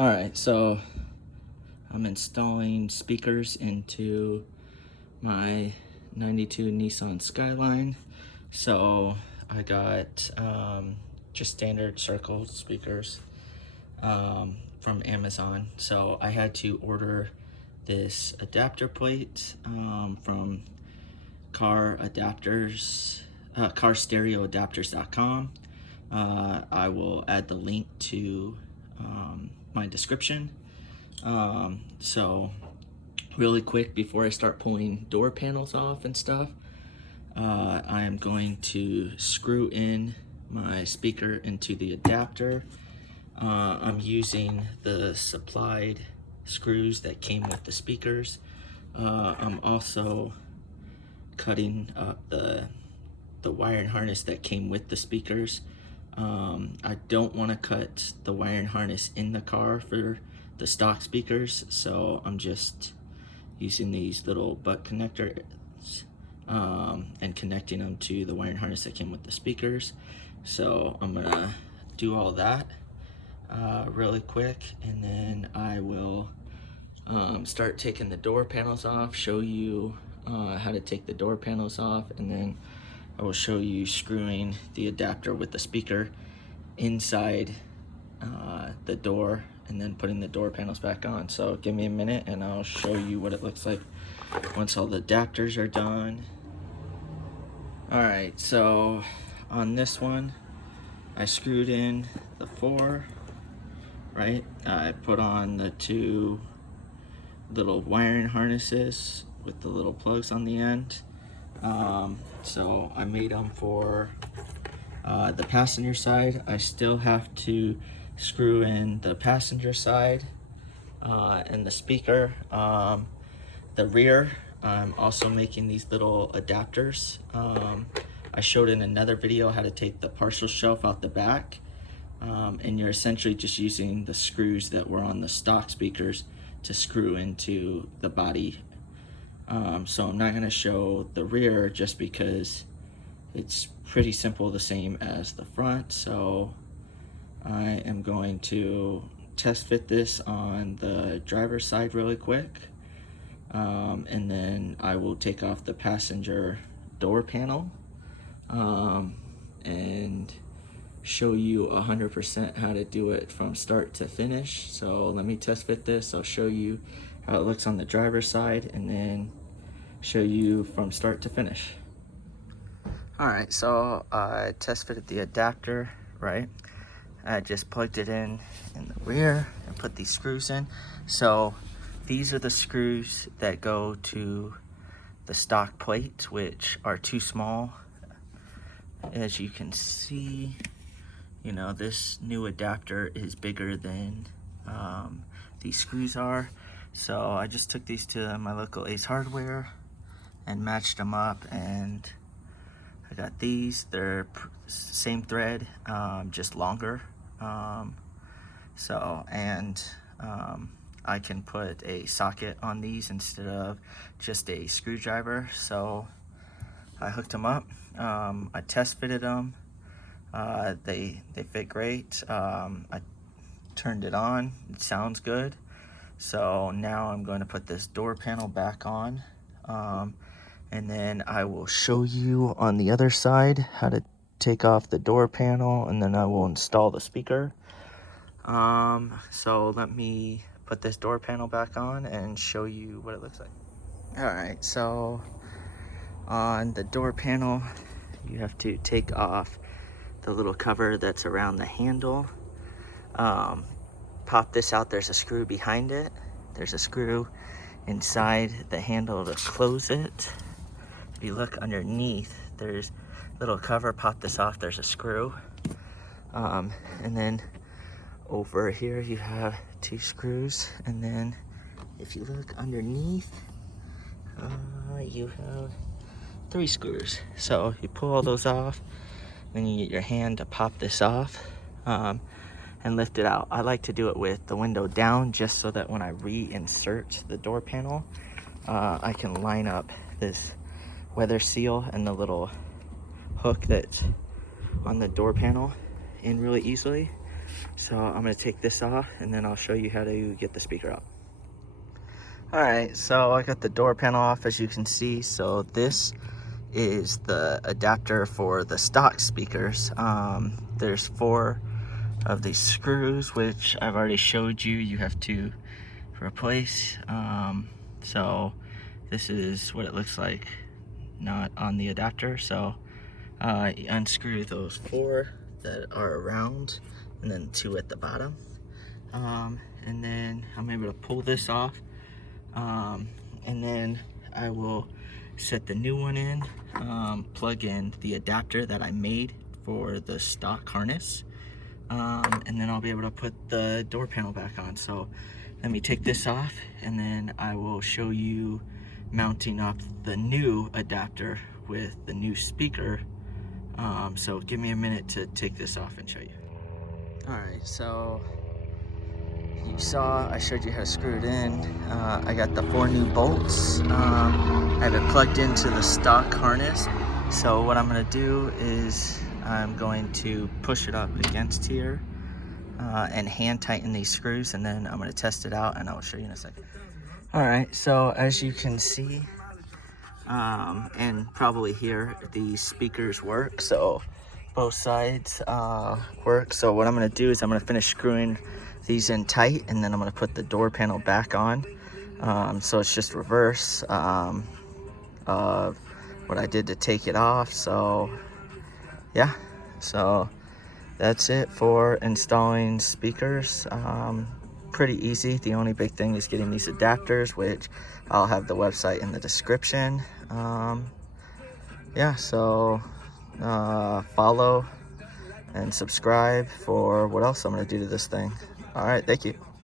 Alright, so I'm installing speakers into my 92 Nissan Skyline. So I got just standard circle speakers from Amazon. So I had to order this adapter plate from carstereoadapters.com. I will add the link to my description. So really quick, before I start pulling door panels off and stuff, I am going to screw in my speaker into the adapter. I'm using the supplied screws that came with the speakers. I'm also cutting up the wiring harness that came with the speakers. I don't want to cut the wiring harness in the car for the stock speakers, so I'm just using these little butt connectors and connecting them to the wiring harness that came with the speakers. So I'm gonna do all that really quick, and then I will start taking the door panels off, show you how to take the door panels off, and then I will show you screwing the adapter with the speaker inside the door and then putting the door panels back on. So give me a minute and I'll show you what it looks like once all the adapters are done. Alright, so on this one I screwed in the 4, right? I put on the 2 little wiring harnesses with the little plugs on the end. So I made them for the passenger side. I still have to screw in the passenger side and the speaker. The rear, I'm also making these little adapters. I showed in another video how to take the partial shelf out the back, and you're essentially just using the screws that were on the stock speakers to screw into the body. So I'm not going to show the rear just because it's pretty simple, the same as the front. So I am going to test fit this on the driver's side really quick, and then I will take off the passenger door panel and show you 100% how to do it from start to finish. So let me test fit this. I'll show you how it looks on the driver's side and then show you from start to finish. Alright, so I test fitted the adapter, right? I just plugged it in the rear and put these screws in. So these are the screws that go to the stock plate, which are too small. As you can see, you know, this new adapter is bigger than these screws are. So I just took these to my local Ace Hardware and matched them up, and I got these. They're same thread, just longer. I can put a socket on these instead of just a screwdriver. So I hooked them up. I test fitted them. They fit great. I turned it on. It sounds good. So now I'm going to put this door panel back on. And then I will show you on the other side how to take off the door panel, and then I will install the speaker. So let me put this door panel back on and show you what it looks like. Alright, so on the door panel, you have to take off the little cover that's around the handle. Pop this out. There's a screw behind it. There's a screw inside the handle to close it. If you look underneath, there's a little cover. Pop this off. There's a screw. And then over here you have 2 screws. And then if you look underneath, you have 3 screws. So you pull all those off, then you get your hand to pop this off and lift it out. I like to do it with the window down, just so that when I reinsert the door panel, I can line up this weather seal and the little hook that's on the door panel in really easily. So I'm gonna take this off and then I'll show you how to get the speaker out. All right, so I got the door panel off, as you can see. So this is the adapter for the stock speakers. There's 4 of these screws, which I've already showed you. You have to replace. So this is what it looks like, not on the adapter. So you unscrew those 4 that are around, and then 2 at the bottom. And then I'm able to pull this off. And then I will set the new one in, plug in the adapter that I made for the stock harness, and then I'll be able to put the door panel back on. So let me take this off and then I will show you mounting up the new adapter with the new speaker. So give me a minute to take this off and show you. Alright, so you saw I showed you how to screw it in. I got the 4 new bolts. I have it plugged into the stock harness. So what I'm going to do is I'm going to push it up against here and hand tighten these screws, and then I'm going to test it out and I will show you in a second. Alright, so as you can see and probably hear, the speakers work. So both sides work. So what I'm going to do is I'm going to finish screwing these in tight, and then I'm going to put the door panel back on. So it's just reverse of what I did to take it off. So yeah, so that's it for installing speakers. Pretty easy. The only big thing is getting these adapters, which I'll have the website in the description. Yeah, so follow and subscribe for what else I'm going to do to this thing. All right, thank you.